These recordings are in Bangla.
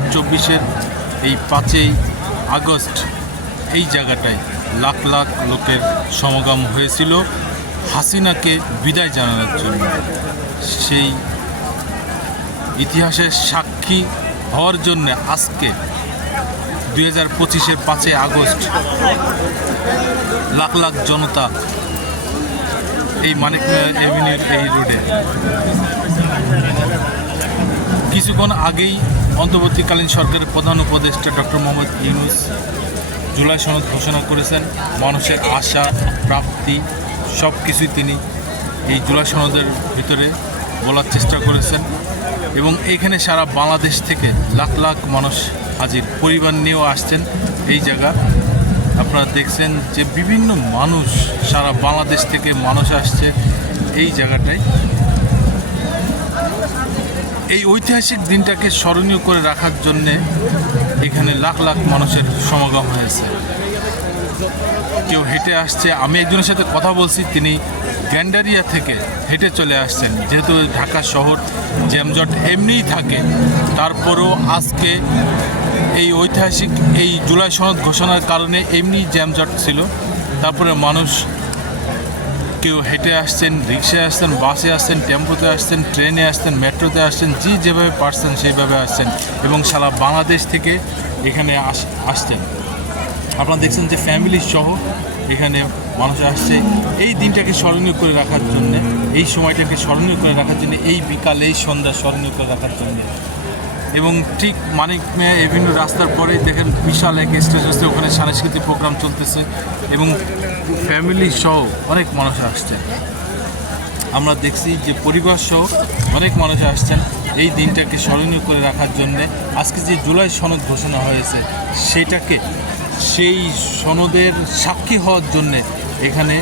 হাজার চব্বিশের এই পাঁচই আগস্ট এই জায়গাটায় লাখ লাখ লোকের সমাগম হয়েছিল। হাসিনাকে বিদায় জানানোর জন্য। সেই ইতিহাসের সাক্ষী হওয়ার জন্য আজকে দুই হাজার পঁচিশের পাঁচই আগস্ট লাখ লাখ জনতা এই মানিক এভিনিউর এই রোডে কিছুক্ষণ আগেই অন্তর্বর্তীকালীন সরকারের প্রধান উপদেষ্টা ডক্টর মোহাম্মদ ইউনুস জুলাই সনদ ঘোষণা করেছেন। মানুষের আশা, প্রাপ্তি সব কিছুই তিনি এই জুলাই সনদের ভিতরে বলার চেষ্টা করেছেন এবং এইখানে সারা বাংলাদেশ থেকে লাখ লাখ মানুষ হাজির। পরিবার নিয়েও আসছেন এই জায়গা। আপনারা দেখছেন যে বিভিন্ন মানুষ সারা বাংলাদেশ থেকে মানুষ আসছে এই জায়গাটায়। এই ঐতিহাসিক দিনটাকে স্মরণীয় করে রাখার জন্যে এখানে লাখ লাখ মানুষের সমাগম হয়েছে। কেউ হেঁটে আসছে। আমি একজনের সাথে কথা বলছি, তিনি গ্যান্ডারিয়া থেকে হেঁটে চলে আসছেন। যেহেতু ঢাকা শহর জ্যামজট এমনিই থাকে, তারপরেও আজকে এই ঐতিহাসিক এই জুলাই সনদ ঘোষণার কারণে এমনি জ্যামজট ছিল। তারপরে মানুষ কেউ হেঁটে আসছেন, রিক্সায় আসছেন, বাসে আসছেন, টেম্পোতে আসছেন, ট্রেনে আসছেন, মেট্রোতে আসছেন, যে যেভাবে পারছেন সেইভাবে আসছেন এবং সারা বাংলাদেশ থেকে এখানে আস, আসছেন। আপনারা দেখছেন যে ফ্যামিলি সহ এখানে মানুষ আসছে। এই দিনটাকে স্মরণীয় করে রাখার জন্য, এই সময়টাকে স্মরণীয় করে রাখার জন্য, এই বিকাল, এই সন্ধ্যা স্মরণীয় করে রাখার জন্য এবং ঠিক মানিক মেয়া এভিনিউ রাস্তার পরে দেখেন বিশাল এক স্টেজ হচ্ছে, ওখানে সাংস্কৃতিক প্রোগ্রাম চলতেছে এবং ফ্যামিলি সহ অনেক মানুষ আসছে আমরা দেখছি যে পরিবার সহ অনেক মানুষ আসছেন এই দিনটাকে স্মরণীয় করে রাখার জন্যে। আজকে যে জুলাই সনদ ঘোষণা হয়েছে, সেটাকে সেই সনদের সাক্ষী হওয়ার জন্যে এখানে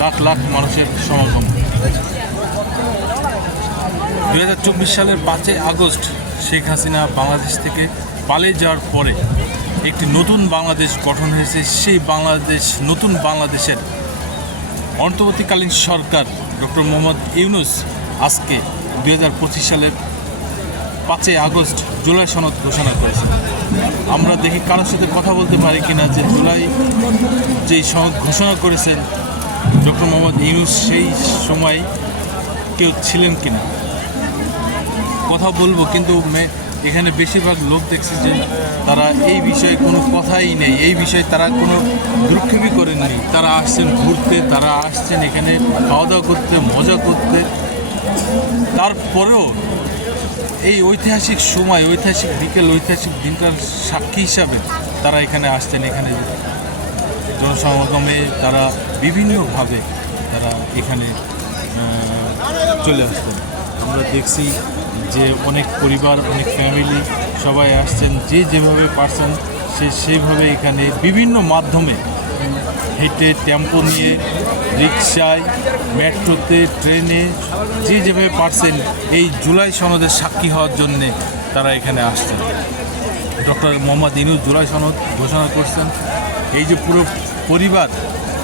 লাখ লাখ মানুষের সমাগম দু হাজার চব্বিশ সালের পাঁচই আগস্ট শেখ হাসিনা বাংলাদেশ থেকে পালিয়ে যাওয়ার পরে একটি নতুন বাংলাদেশ গঠন হয়েছে। সেই বাংলাদেশ, নতুন বাংলাদেশের অন্তর্বর্তীকালীন সরকার ডক্টর মোহাম্মদ ইউনুস আজকে দু হাজার পঁচিশ সালের পাঁচই আগস্ট জুলাই সনদ ঘোষণা করেছে আমরা দেখি কারোর সাথে কথা বলতে পারি কিনা যে জুলাই যেই সনদ ঘোষণা করেছেন, ডক্টর মোহাম্মদ ইউনুস সেই সময় কেউ ছিলেন কিনা। কথা বলব, কিন্তু এখানে বেশিরভাগ লোক দেখছি যে তারা এই বিষয়ে কোনো কথাই নেই, এই বিষয়ে তারা কোনো ভ্রুক্ষেপই করেননি। তারা আসছেন ঘুরতে, তারা আসছেন এখানে খাওয়া দাওয়া করতে, মজা করতে। তারপরেও এই ঐতিহাসিক সময়, ঐতিহাসিক বিকেল, ঐতিহাসিক দিনটার সাক্ষী হিসাবে তারা এখানে আসছেন, এখানে জনসমাগমে তারা বিভিন্নভাবে তারা এখানে চলে আসতেন আমরা দেখছি যে অনেক পরিবার, অনেক ফ্যামিলি সবাই আসছেন, যে যেভাবে পারছেন, সে সেইভাবে এখানে বিভিন্ন মাধ্যমে হেঁটে টেম্পো নিয়ে, রিক্সায়, মেট্রোতে, ট্রেনে, যে যেভাবে পারছেন, এই জুলাই সনদের সাক্ষী হওয়ার জন্যে তারা এখানে আসছেন। ডক্টর মোহাম্মদ ইনু জুলাই সনদ ঘোষণা করছেন। এই যে পুরো পরিবার,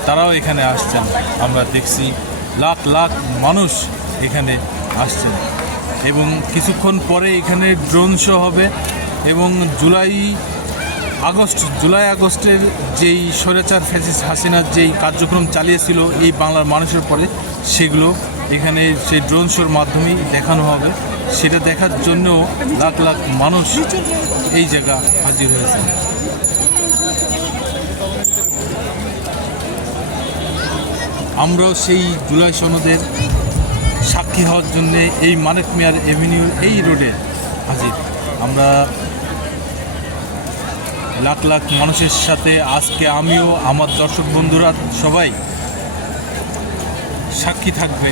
তারাও এখানে আসছেন। আমরা দেখছি লাখ লাখ মানুষ এখানে আসছেন। এবং কিছুক্ষণ পরে এখানে ড্রোন শো হবে এবং জুলাই আগস্ট, জুলাই আগস্টের যেই স্বৈরাচার ফ্যাসিস হাসিনার যেই কার্যক্রম চালিয়েছিল এই বাংলার মানুষের পরে সেগুলো এখানে সেই ড্রোন শোর মাধ্যমেই দেখানো হবে। সেটা দেখার জন্যও লাখ লাখ মানুষ এই জায়গা হাজির হয়েছে। আমরাও সেই জুলাই সনদের সাক্ষী হওয়ার জন্যে এই মানেক মেয়ার এভিনিউ এই রোডে হাজির। আমরা লাখ লাখ মানুষের সাথে আজকে আমিও, আমার দর্শক বন্ধুরা সবাই সাক্ষী থাকবে।